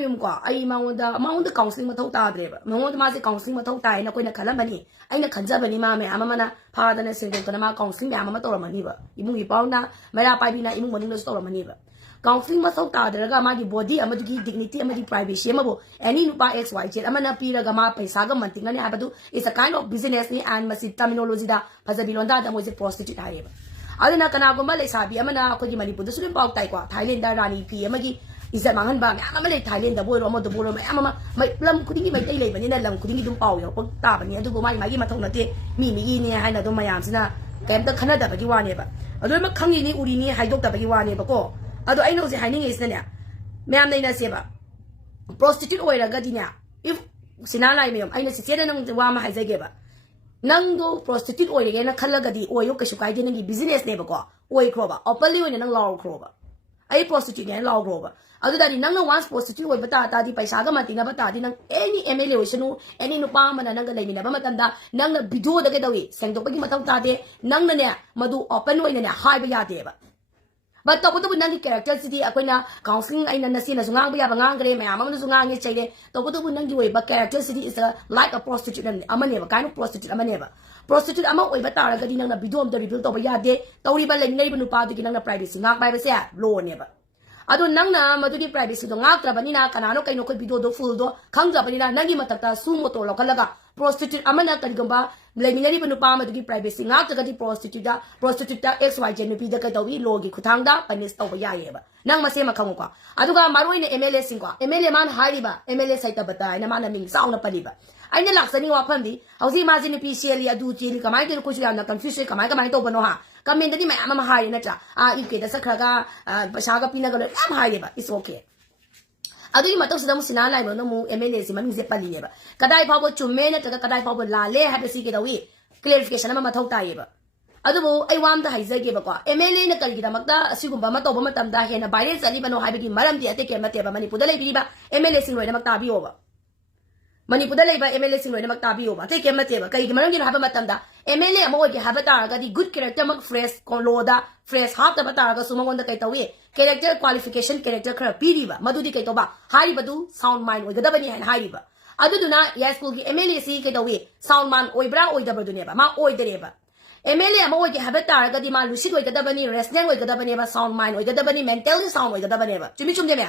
လိုက်မြုံကွာအဲ့မောင်တကောင်စလင်းမထုတ်တာတဲ့မောင်တမစီကောင်စလင်းမထုတ်တာရင်ကိုယ်နဲ့ခလမနီအဲ့နဲ့ခန်ကြပနီမမဲအမမနာဖာတဲ့စင်တဲ့ကနမကောင်စလင်းအမမတော်မနီပါအမှုကြီးပေါင်းနာမရပိုင်ပြီးနာအမှုမနင်းလို့တော်မနီပါကောင်စလင်းမထုတ်တာတဲ့ကမကြီး body အမကြီး dignity အမကြီး privacy မဘော any နူပါ xyz အမနာပြီးရကမပိစာကမန်တင်ကနေအဘတူ is a kind of business ni and masi terminology da ဘာသာပြီးလွန်တာတမိုးစီ prostitute ဟာရဲ့အဲ့ဒါကနာကမလေးစားပြီးအမနာကိုကြီးမနီပူဒစရင်ပေါက်တိုက်ကွာ Thailand ဒါရာနီဖီအမကြီးisa mangan ba ama malay Thailand da bolo mo ama may lam kudingi may tailay ba nila lam kudingi dum paw yo pag ta ba niya du mai magi matong na ti mi ni hay na dum mayam sina kayam ta Canada ba giwa niya ba ado ma khangi ni uri ni hay dok ta ba giwa niya ba ko ado I know si hay ni is na niya mayam na siya ba prostitute oy ra ga di niya if sinalay mo ay na si siya nang wa ma hay zage ba nang do prostitute oy ga na khalaga di oy yo kasukay din nang business ne ba ko oy kro ba openly oy nang law kro ba ay prostitute ne law kro ba ಅದು ದಾರಿ ನಂಗ ವಾನ್ಸ್ prostitute ಹೋಗಿ ಬತಾದಿ ಪೈಸಾಗ ಮತ್ತಿನ ಬತಾದಿ ನಂಗ any MLA ವಶನು any ನುಪಾ ಮನ ನಂಗ ಲೈಮಿನ ಬಮತಂದ ನಂಗ ಬಿಡೋದಗೆ ದವಿ ಸೆಂಟೋಪಗಿ ಮತಂ ತಾದೆ ನಂಗನೆ ಮದು ಓಪನ್ ಒಯ್ನನೆ ಹಾಯ್ಬ ಯಾದೇವ but ತಬುದು ನಂಗಿ character ಸಿಟಿ ಅಕೋina counseling ಐನ ನಸಿನ ಸುಂಗಾಂಗ ಬಯ ಬಂಗಾಂಗರೆ ಮಯಾಮ ಮನ ಸುಂಗಾಂಗೆ ಚೈದೆ ತಬುದು ನಂಗಿ ಒಯ್ಬ character city is like a prostitute ಅಮನೆವ kind of prostitute ಅಮನೆವ prostitute ama oiba taragadi nang na video am da reveal to ba yade tawriba lengnai ba nupa du nang na privacy ngak bai ba se lo ne ba ado nang na madudi privacy do ngak trabani na kanano kaino ko video do full do khang trabani na nangi matakta sumo to lo kalaga prostitute amana kanigamba leminari ba nupa madudi privacy ngak tagadi prostitute da xyz nupi da ka dawi logi khutang da panis to ba yaye ba nang mase makhangu ka aduga maroi ne MLA singwa MLA man hari ba MLA saita bata na mana ming saw na pali ba ay na laksani wa pandi hausi imagine PCL adu jeli kamai de ko siya na confuse kamai to bano ha kamin dani may ama hari na ta ike da sakraga pasaga pinagalo am hari ba is okay adu yung mataw sa mo sinalay mo no mo MLA si mamin se pali ba kaday pa bo chumme na taga kaday pa bo lale ha si ke dawi clarification na mataw tayo ba adu bo ay wam da haizage ba kwa MLA na kalgida magda asigumba mataw ba matamda he na viral sali bano ha bigi maram di ate ke mate ba mani pudalay bili ba MLA singloy na magtabi ba Manipur lay ba MLA singloy na magtabi ba kay kemate ba kay maram di na haba matamda MLA mo gi haba taraga di good character mag fresh kon loda fresh half da taraga sumangon da kay tawi character qualification character khara piri ba madudi kay to ba hari badu sound mind oy gada bani hari ba adu duna ya school gi MLA si kay tawi sound mind oy bra oy da ba dunia ba ma oy dere ba MLA mo gi haba taraga di ma lucid oy gada bani restless oy gada bani ba sound mind oy gada bani mentally sound oy gada bani ba chumi chum de me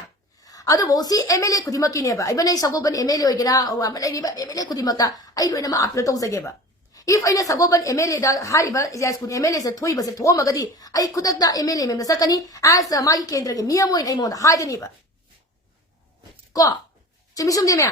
ado bo si MLA kudimaki ne ba ibana sagoban MLA oy gira o amalay ni ba MLA kudimaka ay lo na ma upload tong sage ba if ay na sagoban MLA da hari ba is kun MLA sa thoy ba se tho magadi ay kudak da MLA mem sa kani as mai kendra ge miya mo ay mo da ha ni ba ko chimi sum de me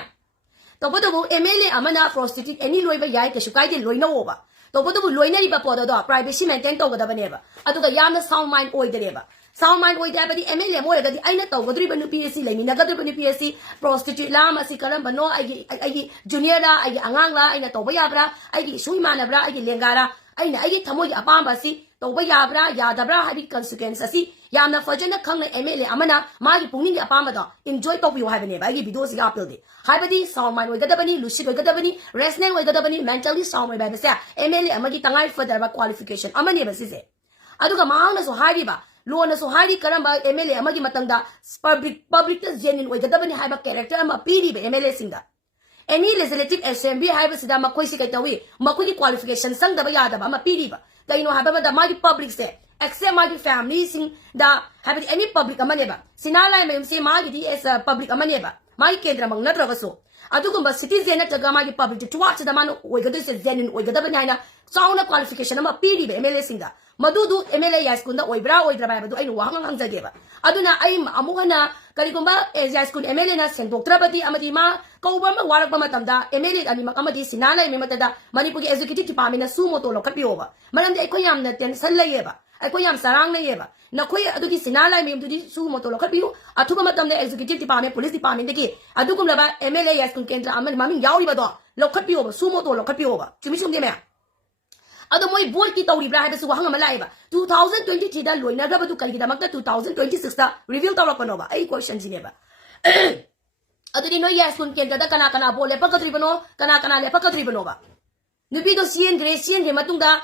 to bo do MLA amana prostitute any loy ba yai ke shukai de loy no ba to bo do loy na ri ba po do privacy maintain to ga da ba ne ba adu ga yam na sound mind oy de ba sound mind oy da ba di MLA mo ga di ay na to godri ba nu PSC lai mi na gadri ba nu PSC prostitute la ma si karam ba no ay junior la ay angang la ay na to ba ya bra ay sui ma na bra ay lenga ra ay na ay thamo ya apam ba si to ba ya bra ya da bra ha di consequence si ya na fajin na khang na MLA amana ma gi pungni apam ba da enjoy to bi ha ba ne ba gi video si upload de ha ba di sound mind oy ga da ba ni lucid oy ga da ba ni restless oy ga da ba ni mentally sound oy ba ba sa MLA amagi tangai further ba qualification amani ba si se aduga ma na so ha di ba Lona so hari karamba MLA amagi matangda public genuine oy gadabani haiba character ama pili ba MLA singa any legislative assembly haiba sida makoi si kaitawi makoi qualification sang da ba yada ba ama pili ba kaino haiba da magi public se except magi family sing da haiba any public amane ba sinalai mem se magi di as public amane ba magi kendra mang natraga so adugumba citizen na taga magi public to watch da mano oy gadase genuine oy gadabani haina sauna qualification ama pili ba MLA singa madudu MLA yaskunda oibra oidra ba badu ainu wahang hang jage ba aduna ai amuhana karigumba yaskun MLA na sendoktra bati amadi ma kauba ma warak ba matamda MLA ani amadi sinana me matada manipur executive department na sumo to lokapio ba maram de koyam na tension laye ba ai koyam sarang laye ba na koy adugi sinala me dudi sumo to lokapio athuba matamda executive department police department de ki adugum laba MLA yaskun kendra amad mamin yawi ba do lokapio ba sumo to lokapio ba chimisum de me ado moi boy ki tawri bra ha su wahang malai ba 2023 da loina ga ba tu kalgi da makta 2026 da reveal tawra kono ba ai question jine ba ado di no yes kun ken da kana bole pakatri bano kana le pakatri bano ba 누비도 시엔 마뚱다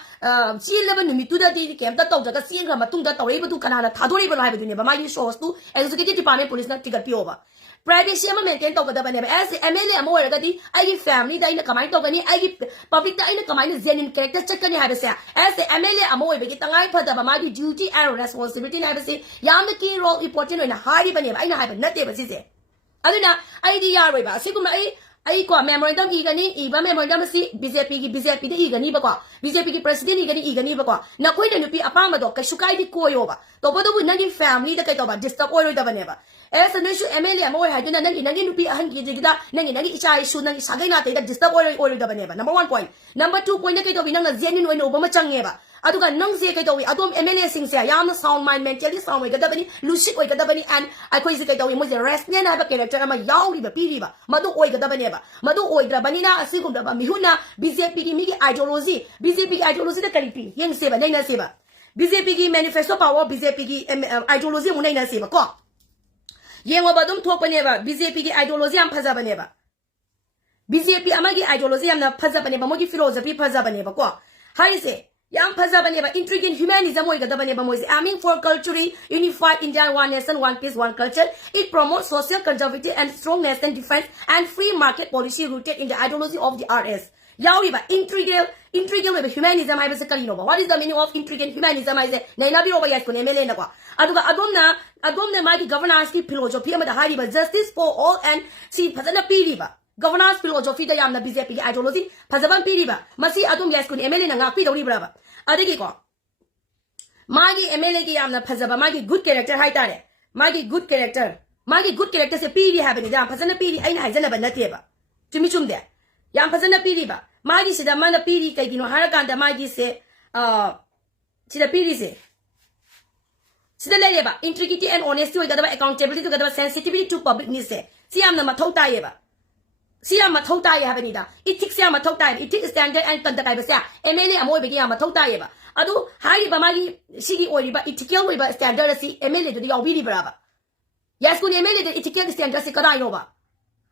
시엔레벨 누미투다디 캠다 떠자가 시엔가 마뚱다 떠레이버도 가나나 다도레이버 하이버두네 마이 쇼스도 executive department police나 ticket pioba privacy ama maintain tawgadabane as MLA ama waragadi ai family da ina kamai tawgani ai public da ina kamai genuine character checkani haibase as MLA ama oibegi tangai phadaba magi duty and responsibility haibase yamna key role important oina hari bane aina haiba natte ba sise aduna ai di yaroi ba siguma ai ko memorandum igani iba memorandum si BJP de igani ba ko BJP president igani ba ko na koi na nupi apa ma do ka shukai di koyo ba to bodo bu nagi family da kai to ba disturb oi da bane ba as a nation MLA ama oi haduna nagi nupi ahan gi jigida nagi icha isu nagi sagai na te da disturb oi da bane ba number 1 point number 2 point na kai to bi nang genuine oi no ba ma change ba aduga nang se kai to wi adom MLA sing se yam sound mind mentally sound oi ga da bani lucid oi ga da bani and ai koi se kai to wi mo je rest ne na ba character ama yaw ri ba pi ri ba madu oi ga da bane ba madu oi da bani na asigum da ba mihuna BJP ki mi ki ideology da kari pi yeng se ba nei na se ba BJP ki manifesto power BJP ki ideology mu nei na se ba ko yeng wa ba dum thok bane ba BJP ki ideology am phaja bane ba BJP ama ki ideology am na phaja bane ba mo ki philosophy phaja bane ba ko hai se yang phaja bane ba intriguing humanism oi ga da bane ba mo is aiming for culturally unified India, one nation, one peace, one culture. It promotes social conservative and strong nation defense and free market policy rooted in the ideology of the RS. Yawi ba intriguing with humanism ai ba se kali no ba. What is the meaning of intriguing humanism ai se nei na bi ro ba yas ko ne mele na kwa aduga adom na mai governance ki philosophy ama da hari ba justice for all and si phajana piri ba governance philosophy da yamna BJP ki ideology phajaban piri ba masi adom yas ko ne mele na nga pi dori bra ba adigi ko magi MLA ki yamna phajaba magi good character hai tare magi good character se piri ha bani da phajana piri aina haijana ba nate ba chumi chum de yam phajana piri ba magi sida mana piri kai dino harakan da magi se sida piri se sida le ba integrity and honesty oi ga da accountability to ga da sensitivity to public needs se si yamna ma thau ta ye ba si yamma thau ta ye ha bani da ethics ya ma thau ta ye ethics standard and conduct ai ba se MLA amoi be ya ma thau ta ye ba adu hai ba magi sigi oi ba ethical oi ba standard si MLA do yaw bi ri ba yes kun MLA de ethical standard si kadai no ba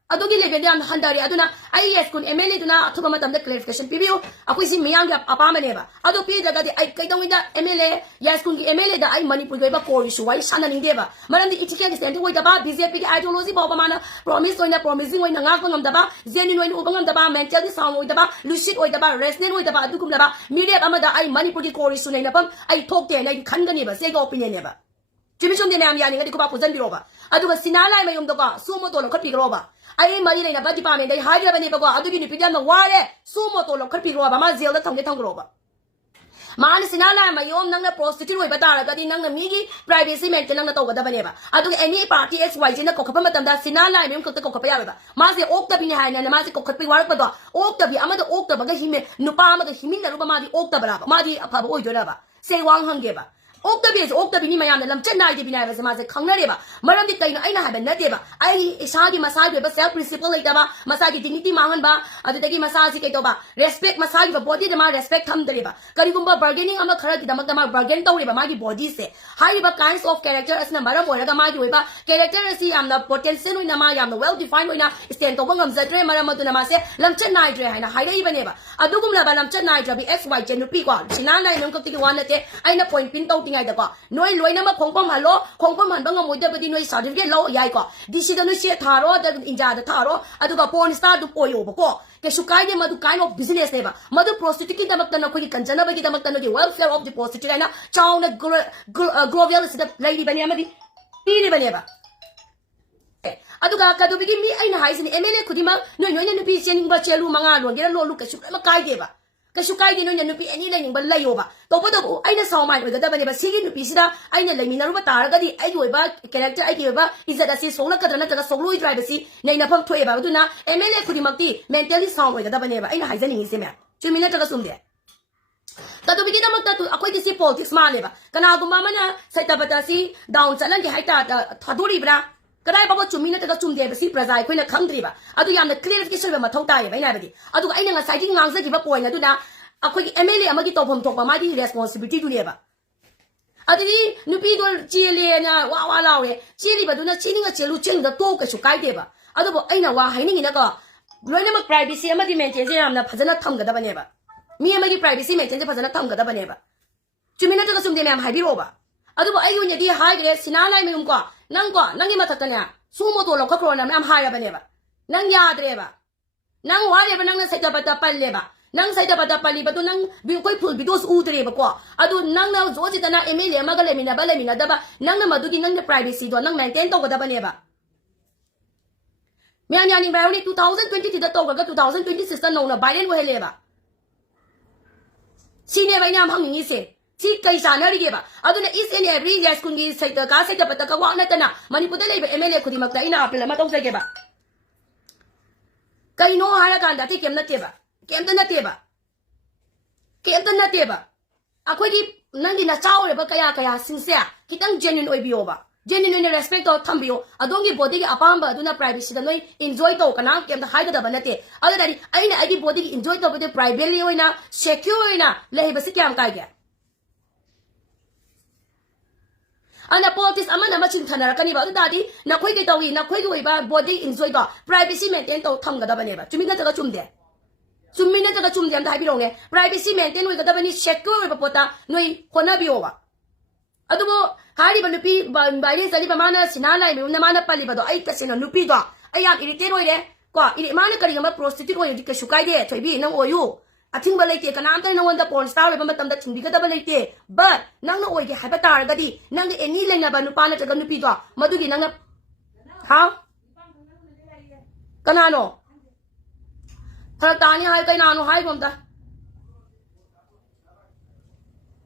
adugi level ya handari aduna ai yes kun MLA duna athuba matam da clarification pibiu akoi si miyang ga apa mane ba adu pi daga de ai kai dawida MLA yes kun ki MLA da ai manipur ga ba ko issue wai sana ning de ba maram di ethical standard oi da ba BJP ki ideology ba mana promise oi na promising oi na nga ko ngam da ba genuine oi ubangam da ba mentally sound oi da ba lucid oi da ba resonant oi da ba adu kum da ba media ama da ai manipur ki ko issue nei na pam ai thok de nei khan ga ni ba se ga opinion ne ba Jimishon de nam yani ngadi ko ba puzan biro ba aduga sinalai mayum do ka sumo to lo khat pi ro ba ai mari nei na ba department dai haja ba ni ba ko adugi ni pidam na ware sumo to lo khat pi ro ba ma jail da thang ro ba man sinalai mayum nang na prostitute oi ba ta ra ga di nang na mi gi privacy maintain nang na to ga da ba ne ba aduga any party XYZ na ko khapa matam da sinalai mayum ko ta ko khapa ya ba ma se ok ta bi ni hai na ma se ko khat pi war pa do ok ta bi ama da ok ta ba ga hime nupa ma ga himin na ru ba ma di ok ta ba ma di apa ba oi do ra ba se wang hang ge ba oktabi ni mayam lam chenai de binai ba sama se khangna re ba maram di kaina aina ha ba na de ba ai isagi masagi ba self principle lai da ba masagi dignity mangan ba adagi masagi kai to ba respect masagi ba body de ma respect tham de ba kari gumba bargaining ama khara ki damak da ma bargain to re ba magi body se high ba kinds of character asna maram ora ga magi we ba character si am na potential na ma yam na well defined na stand to bangam zatre maram tu na ma se lam chenai dre ha na high dai ba ne ba adugum la ba lam chenai dre bi xy gen pi kwa china lai nong ko ti wan na te aina point pin to tingai da ko noi loi na ma khongpam halo khongpam han bang moi da badi noi certificate lo yai ko dc da no se tharo da inja da tharo aduga porn star du poyo ba ko ke sukai de madu kind of business ne ba madu prostitute ki damak na ko ki kanjana ba ki damak na the welfare of the prostitute na chow na grovial is the lady bani amadi pili bani ba aduga ka du bigi mi aina haisini MLA khudima noi ne pi chening ba chelu manga lo gera lo lu ka su ma kai de ba Kasukai di no nupi any laying balayo ba. Topo the I saw mine with the Banaba Sigi to Pisida, I know Lamina Targadi, I do about character I give about is that I see Sola Katana Solo Drivacy, Naina Pump Toy about Duna, MLA Kudimaki, mentally sound with the Banaba in Hizen is a man. 2 minutes assume there. Tatu bidi naman tatu ako iti si politics mali ba. Kana gumama na sa itabatasi down sa lang di haita thaduri bra. Kada ba 2 minutes ka chumde ba si prazai ko na khangdri ba. Adu yam na clarification ba mathau tayo ba ina ba di. Adu ay nga sa king ngangsa di ba point na du na ako ki MLA amagi topom tok ba ma di responsibility du ne ba. Adu di nupi do chile na wa lawe. Chili ba du na chini nga chelu cheng da to ka su kai de ba. Adu bo ay na wa hai ni na ka. Loina mag privacy amadi maintain yam na phajana tham ga da ba ne ba. mi amagi privacy maintain phajana thamgadabane ba chumina to sumde ma'am haibiro ba adubo ayu ne di haigre sinalai mum ko nangi mathakta ne sumo to lokha krona ma'am hairabane ba nang yadre ba nang ware ba nang saita bata palle ba nang saita bata palli ba to nang bi koi phul videos udre ba ko adu nang na joji tana email magale mina balemina daba nang na madudi nang privacy do nang maintain to godabane ba Mianyani Barony 2020 the Toga 2026 no na Biden will have. Senior by now hanging is it. See Kaisana Riva. I don't know is any every yes could be said the Gasset but the Kawanatana, Manipula Emele could make the inner apple of the Geba. Kaino Harakan that take him the Teba. Came the Nateba. Came the Nateba. Aquati Nandina Tower Bakayaka sincere. Kitang genuine Obioba. Genuine respect of Tambio, I don't give body a pamba, do not privacy, the no enjoy to can get the height of the banate. Other than I give body enjoy to with the privately in a secure in a Lahibasikiam Kaiga. And the politics among much in Tanakani about the daddy, na quick it away, na quick away body enjoy the privacy maintain to Tonga Dabaneva. To me, that's a chum there. To me, that's a chum there, Tabirone. Privacy maintain with the Dabani secure repota, no Honabioa. Adubo, Harry Banupi, Bayan Salibamana, Sinana, Namana Palibado, 8% on Nupido. I am irritated. Qua, it Manaka, prostitute, or you Shukai, to be no you. A Timbalate, can answer no one the porn star, remember that to be Gatabalate. But, none no way, Habatar, Gadi, none any Lena Banupana to Nupido, Madudi Nanga. How? Canano. Taratani, I can high from the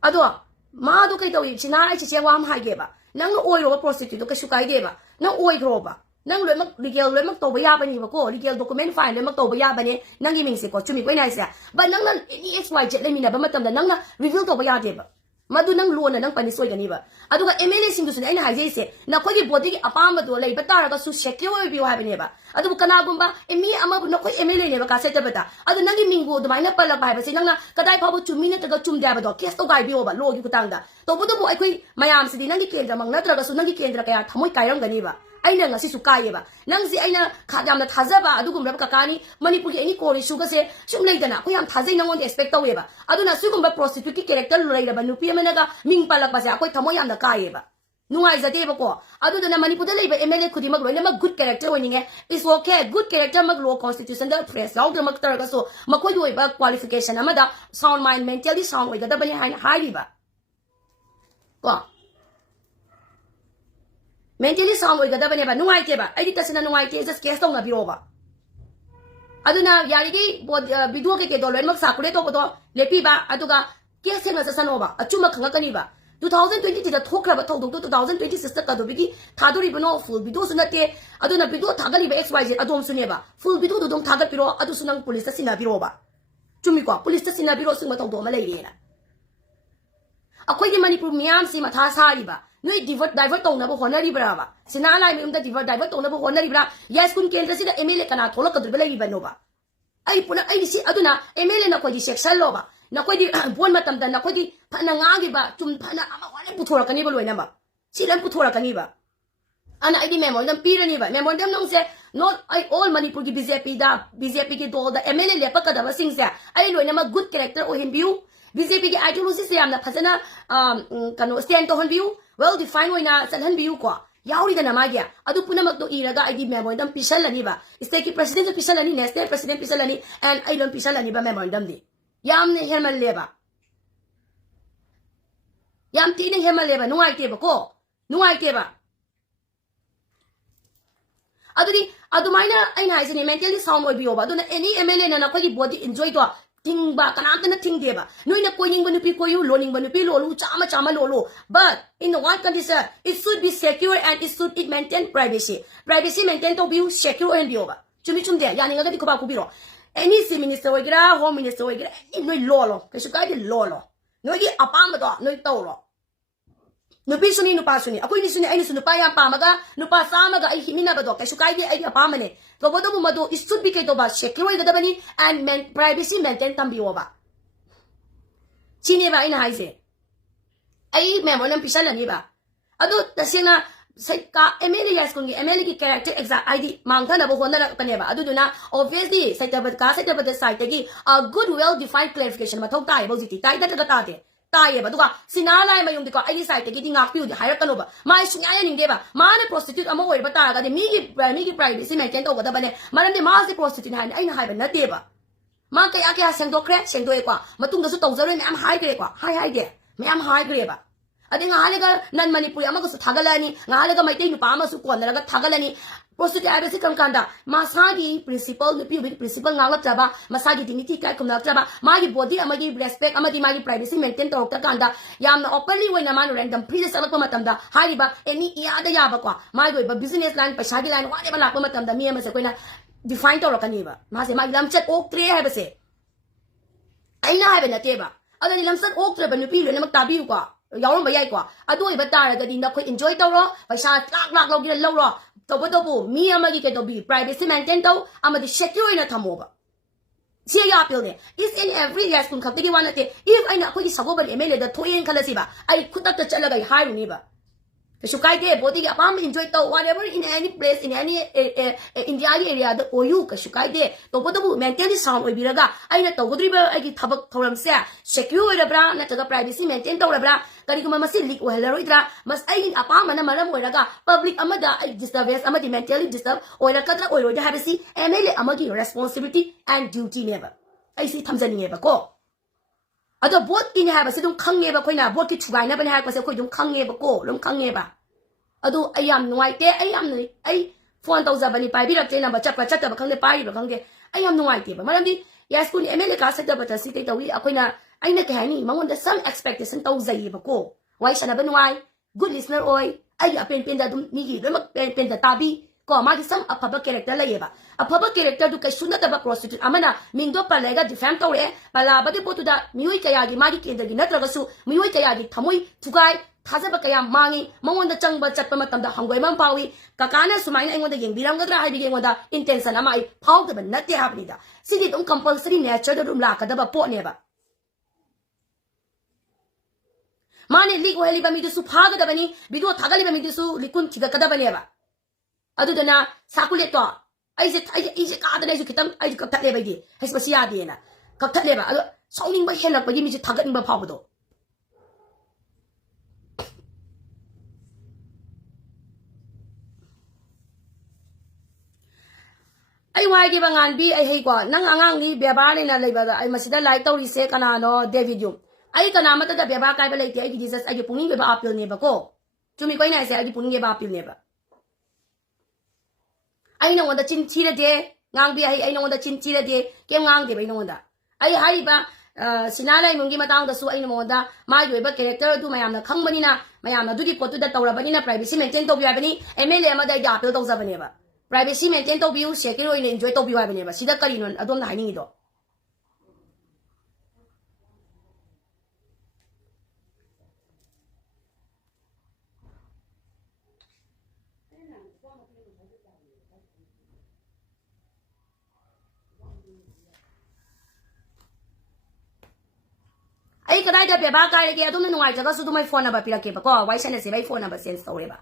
Adwa. Madu kay daw sinay si siya wam haigeba nang oiro prostitute ka sukay geba nang oiro ba nang legal to bayaban ni ko legal document file to bayaban ni nang iming si ko chumi ko ina siya ba nang XYZ lemina ba matam nang na reveal to bayade ba madu nang luon nang panisoy gani ba aduga MLA sing dusun ina haije se na ko gi body apama do lay batara ka su secure bi ha bane ba adu kana gumba emi ama na ko MLA ne ba ka seta bata adu nang mingo do mai na pala ba ba se nang na kadai pa bu chumi ne ta chum dia ba do kes to gai bi ba lo gi kutang da to bu do bu ai koi mayam si di nang gi kendra mang na tra ka su nang gi kendra kaya thamoi kai ram gani ba aina ngasi su kai ba nang si aina khadam na thaza ba adu gumra ka kani manipur gi ani ko ri su ga se sum lei dana ko yam thazai nang on expect tawe ba adu na su gumra prostitute ki character lei da ba nupi naga ming palak ba sa ako'y tamo yam na kaya ba nungay sa tiba ko ado na manipur da ba MLA kudi maglo na mag good character wani nga is okay good character mag law constitution da press law da mag targa so makoy do ba qualification na mada sound mind mentally sound way da ba ni highly ba ko mentally sound way da ba ni ba nungay tiba ay di kasi na nungay tiba just case tong na biro ba ado na yari di video ke dollar mag sakure to ko to lepi ba ado ka case na sa sanoba at chuma kanga kaniba 2020 da thokra ba thok 2026 ka do bigi thadori bano full video sunate adu na video thagali ba XYZ adom suneba full video do dong thagal piro adu sunang police ta sina biro ba chumi ko police ta sina biro sing matong do ma lei na akoi gi manipur miam si matha sari ba noi divert tong na bo honari bra ba sina lai mi umda divert tong na bo honari bra yes kun kendra si da MLA kana tholak ka do lei ba no ba ai puna ai si adu na MLA na ko di section lo ba na ko di bon matam da na ko di phana ngagi ba tum phana ama wala puthora kani ba loina ba silam puthora kani ba ana ai di memo dam pirani ba memo dam nong se not I all Manipur ki BJP ki do da MLA lepa ka da ba sing se ai loina ma good character o himbiu BJP ki ideology se amna phasana kano stand to himbiu well defined loina salhan biu ko yauri da namagya adu puna mag do iraga ai di memo dam pisalani ba state ki president pisalani national president pisalani and I don't pisalani ba memo dam di yam ne hemal leba yam ti ne hemal leba nuai ke ba ko nuai ke ba aduri adumaina aina haisini mentally sound oi biyo ba aduna any MLA na ko gi body enjoy to ting ba kananta na ting de ba noina ko ning banu pi ko yu loning banu pi lo lu chama lo but in the one condition it should be secure and it should maintain privacy maintain to be secure and biyo ba chumi chum de yani ga di ko ba ku biro any minister oigra home minister oigra noi lolo ke suka di lolo noi gi apam do noi tolo no pisuni no pasuni ako ni suni ai sunu pa ya pamaga no pa samaga ai himina ba do ke suka di ai apamane to bodo mo mado is should be ke to ba secure ga dabani and privacy maintain tambi oba chini ba ina haise ai memo nan pisala ni ba ado tasina say ka MLA guys kung MLA ki character exact ID mangtha na bo hona na kaneba aduduna obviously say tabat side tagi a good well defined clarification mathau tai bo jiti tai ta ta te tai ba duka sinalai mayung diko ai side tagi ngak piu di hire kanu ba mai sunya ya ningde ba ma ne prostitute amo oi ba ta ga de mi ki privacy maintain to ga da ba ne maram de ma si prostitute hai ai na hai ba na te ba ma kaya seng do crack seng do e kwa matung da su tong zare me am hai gre kwa hai de me am hai gre ba adi ngalaga nan manipuri amaga su thagalani ngalaga maitai nu pama su konaraga thagalani prostitute abesi kam kanda masagi principal nu piu principal ngala chaba masagi dignity kai kumna chaba magi body amagi respect amadi magi privacy maintain torokta kanda yamna openly wena man random previous alakpa matamda hariba any ya da yaba kwa magi ba business line paisa gi line whatever lakpa matamda mi amase koina define torokani ba mase magi lamchat ok tre hai base aina hai bena teba adani lamchat ok tre ba nu piu le namak tabiu kwa yaw ba yai kwa adu iba tar ga din da khoi enjoy taw ro paisa lak lo gi lo ro to bu mi amagi ke to bi privacy maintain taw amadi secure na thamo ba si ya pil ne is in every yes kun khapti gi wana te if aina khoi sago ba MLA da thoyen khala si ba ai khutak ta chala ga hai ni ba so kai de body ga pam enjoy taw whatever in any place in any India area da oyu ka shukai de to bu maintain sound oi biraga aina to godri ba ai gi thabak thoram se secure ra bra na ta privacy maintain taw ra bra kari kuma masi leak wala roidra mas ai apa mana maram oiraga public amada disturbance amadi mentally disturb oira kadra oiroja habisi MLA amagi responsibility and duty never ai si thamjani neba ko ado bot ki ne habasi dum khange ba koina bot ki chugai na ban ha ko se koi dum khange ba ko dum khange ba ado ayam nuai te ayam ni ai phone taw zabani pai bi rak te number chat ba khang le pai ba khang ge ayam nuai te ba maram di yes kun MLA ka sa ba ta si te tawi akoina ai na kaya ni mangon da some expectation taw zai ba ko wai sana ba nuai good listener oi ai pen da dum ni gi dum pen da tabi ko ma gi some apaba character la yeba apaba character du kai suna da ba prostitute amana mingdo pa lega defam taw re bala ba de potu da mioi kaya gi ma gi kendra gi natra ga su mioi kaya gi thamoi thugai thajaba kaya mangi mangon da changba chatpa matam da hangoi mam pawi kakana sumaina ingon da yeng biram gadra hai bi ingon da intention ama ai phau da ban natte habni da sidi dum compulsory nature da dum la ka da ba po ne ba mane lik wali ba mi su phaga da bani bidu thagali ba mi su likun chiga kada bani ba adu dana sakule to ai je ka da ne su kitam ai ka thale ba gi hais ba siya de na ka thale ba adu sauning ba helak ba gi mi thagat ba phabu do ai wai gi bangan bi ai hei ko nang angang ni beba ni na leiba da ai masida lai tawri se kana no David yum ai kana mata da beba kai ba leite ai Jesus ai puning beba apil ne ba ko chumi koi na se ai puning beba apil ne ba ai na wanda chin chira de ngang bi ai na wanda chin chira de kem ngang de bai na wanda ai hai ba sinalai mungi matang da su ai na wanda ma yoi ba character du mayam na khang bani na mayam na du di potu da tawra bani na privacy maintain to bi bani MLA ma da ya apil to za bani ba privacy maintain to bi secure oi enjoy to bi bani ba sida kari non adom na haini do ai kadai da beba kai ke adum nuai jaga su du mai phone number pirake ba ko wai sane se bai phone number sense tore ba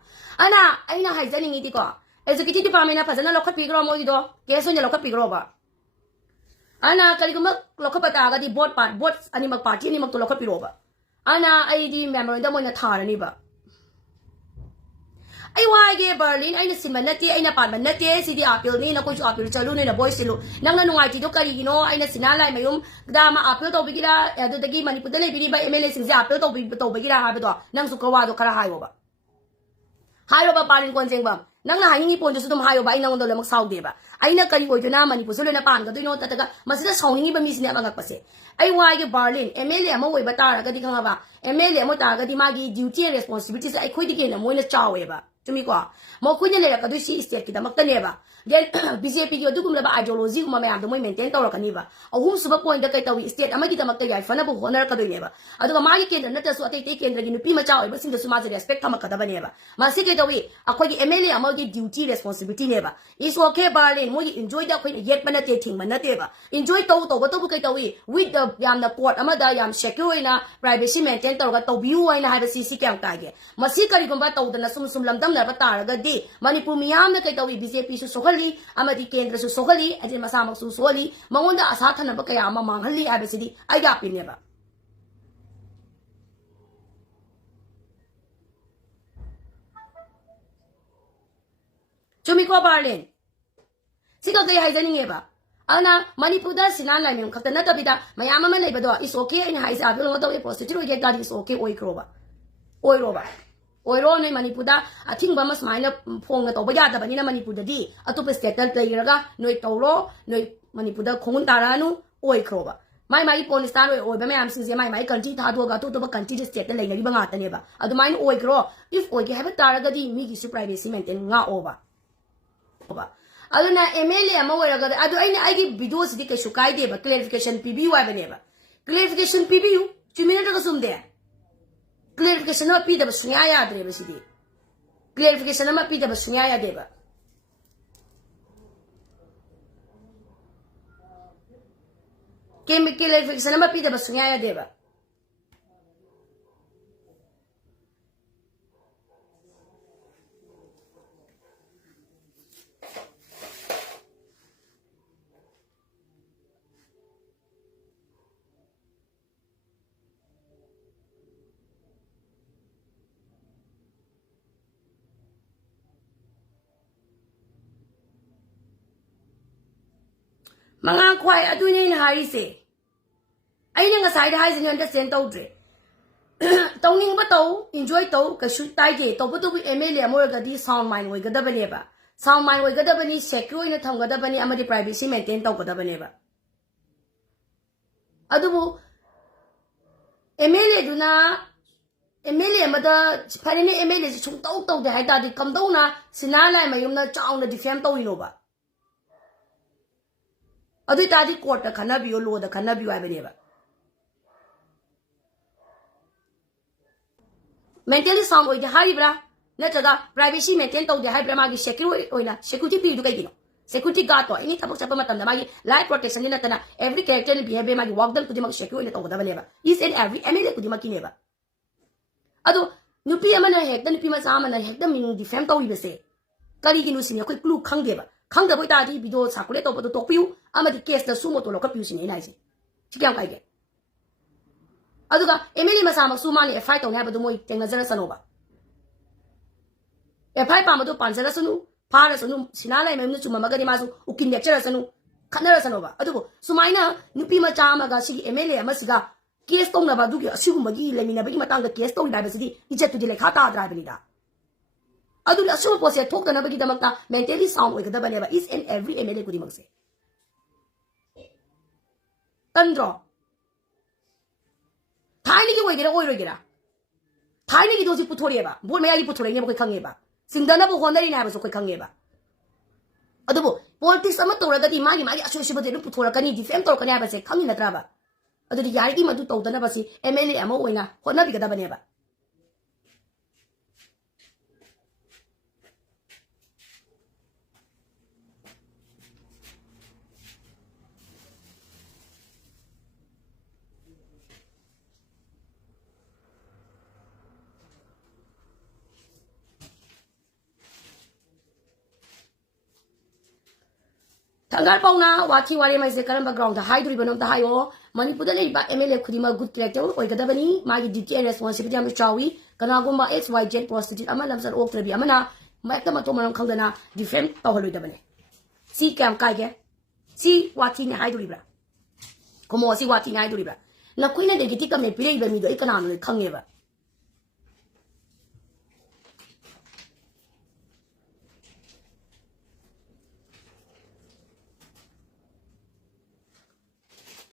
ana aina haizani ngi ti ko executive department na phajana lokhat pigro mo do ke so ne lokhat pigro ba ana kali ko lokhat pata ga di board ani mak party ni mak to lokhat piro ba ana ai di memorandum mo na tharani ba ai wai ge Berlin ai na simban na ti ai na pan ban na ti si di apil ni na ko ju apil chalu ni na boy silu nang na nuai ti do kari gino ai na sinalai mayum da ma apil to bigira adu dagi manipur da le biri ba MLA sing ja apil to bigira ha ba do nang su ko wa do kara hayo ba hayo ba palin kon jeng ba nang na hangi pon ju dum hayo ba ai nang do le mak saw de ba ai na kari oi na manipur so le na pan ga do no ta ga masida sawning ba mi sin na ngak pa se ai wai ge Berlin MLA ma woi ba ta ra ga di khang ba MLA mo ta ga di ma gi duty and responsibilities ai khoi di ke na mo na chawe ba chumi ko mo khoi ne le ka du si state ki da mak ta ne ba then BJP อยู่ดูกุมเลยบ่ ideology กุมมาไม่ยามดูไม่ maintain ตัวเรากันนี่บ่หุ่มสุบ point ได้ตัว state อามาที่ทำมาตัวใหญ่ฟันน่ะบุหัวนั่นก็ตัวเนี่ยบ่ดูก็มาที่เคนนั่นแต่สุดที่เคนได้กินพี่มาเจ้าไอ้บ่สิ่งที่สุมาจะ respect ทำมากันได้บ่เนี่ยบ่มาสิ่งที่ตัวอ่ะคนที่ MLA อามาที่ duty responsibility เนี่ยบ่ is okay บ่เลยมั่ว enjoy ได้คนเย็ดมันน่ะเตะทิ้งมันน่ะเตะบ่ enjoy ตัวบ่ตัวบุกตัวwith the ยามน่ะ court อามาได้ยาม secure นะ privacy maintain ตัวก็ตัว view ไว้นะให้บ่ CC แกงตายแกมาสิ่งที่กุมบ่ตัวนั่นซุ่มลำดำน่ะบ่ตาก็ดีมานี่ปุ่มยามน่ะตัว BJP สุสกลีอามาที่เคนสุสกลีอันนี้มาสามักสุสกลีมองว่าอาสาท่านบ่ก็ยามมามังฮัลลีไอ้บ่สิดีไอ้ยาปิเนี่ยบ่จุมิโกบาร์เลนสิก็เกยให้จันนี่บ่อันน่ะมณีปุดาสินาไลมิมขับแต่นั่นตัวบิดามายามมันเลยบ่ดอ is okay นี่ให้ซาบิลงตัวpositive เกตา is okay โอยครบ่โอยโรบ่โอยโรในมณีปุดาอ่ะทิ้งบ่มาสมัยนะพงนะตัวบ่ยาดบ่นี่นะมณีปุดาดีอ่ะตัวเป็นสเตตัลเตยระกะหน่วยตัวโรหน่วยมณีปุดาคงตารานุโอยครบ่ไม่ปนิสตาร์โอยบ่แม่ยามสิไม่กันที่ท่าตัวก็ตัวบ่กันที่สเตตัลเลยนี่บ่งาตะเนี่ยบ่อ่ะตัวไม่โอยคร if โอยแค่บ่ตาระกะดีมีกิ privacy maintain งาโอบ่aduna MLA ama waraga adu aina aigi videos di ke shukai de ba clarification PBU wa bane ba clarification PBU chumina daga sumde clarification ma pi da ba sunya ya dre ba sidi clarification ma pi da ba sunya ya de ba clarification ma pi da ba sunya ya de ba mga kwai adu ni hari se ai nang sai da hai sin yon da sen tau dre tau ning ba tau enjoy tau ka shu tai ge tau bu tu MLA mo ga di sound mind wai ga da ba ne ba sound mind wai ga da ba ni secure ina thang ga da ba ni amadi privacy maintain tau ga da ba ne ba adu bu MLA du na MLA ma da phari ni MLA ji chung tau de hai da di kam dau na sina lai ma yum na chaung na defend tau ino ba adu ta di court da khana biyo lo da khana biyo ai bane ba mentally sound oi de hari bra na jaga privacy maintain tau de hai bra ma gi security oi na security pi du kai gi no security guard to ini thabok chapa matam da ma gi life protection ni na tana every character ni behavior ma gi walk dal kudi ma security ni tau da bane ba is in every MLA kudi ma ki ne ba adu nupi amana hek da nupi ma sa amana hek da min defend tau i bese kari gi nu sin ya koi clue khang ge ba khang da boi ta di video sakule to to piu amadi case da sumo to lo ka piu sin nei si chikyam kai ge aduga MLA ma sa ma su ma ni FI to ne ba du moi teng na jara sano ba FI pa ma do pan jara sanu pha ra sanu sina lai mai nu chu ma ga di ma su ukin lecture sanu khana ra sano ba adugo sumai na nupi ma cha ma ga si MLA ma si ga case to na ba du gi asigum ba gi le ni na ba gi ma tang da case to da ba si di ije tu di le kha ta dra ba ni da adu la so po se thok da na ba gi da ma ta mentally sound oi ga da ba ne ba is in every MLA ku di mag se tandro thai ni gi oi gera oi ro gera thai ni gi do si puthori ba bol me ya gi puthori ne ba koi khange ba singda na bo honari na ba so koi khange ba adu bo politics ama to ra ga di ma gi aso si ba de puthora ka ni defend to ka ne ba se khangi na tra ba adu di yari gi ma du to da na ba si MLA ama oi na hona bi ga da ba ne ba Thangal pau na wati wari mai se karam background da hai duri banom da hai o Manipur da lei ba MLA khudima good character oi ga da bani ma gi duty and responsibility am chawi kana gomba XYZ prostitute ama lamsar ok trabi amana ma ta ma to manam khang da na different to holoi da bane si kam kai ge si wati ni hai duri bra komo si wati ni hai duri bra na koi na de gi ti kam ne pire ba mi do ikana no khang ye ba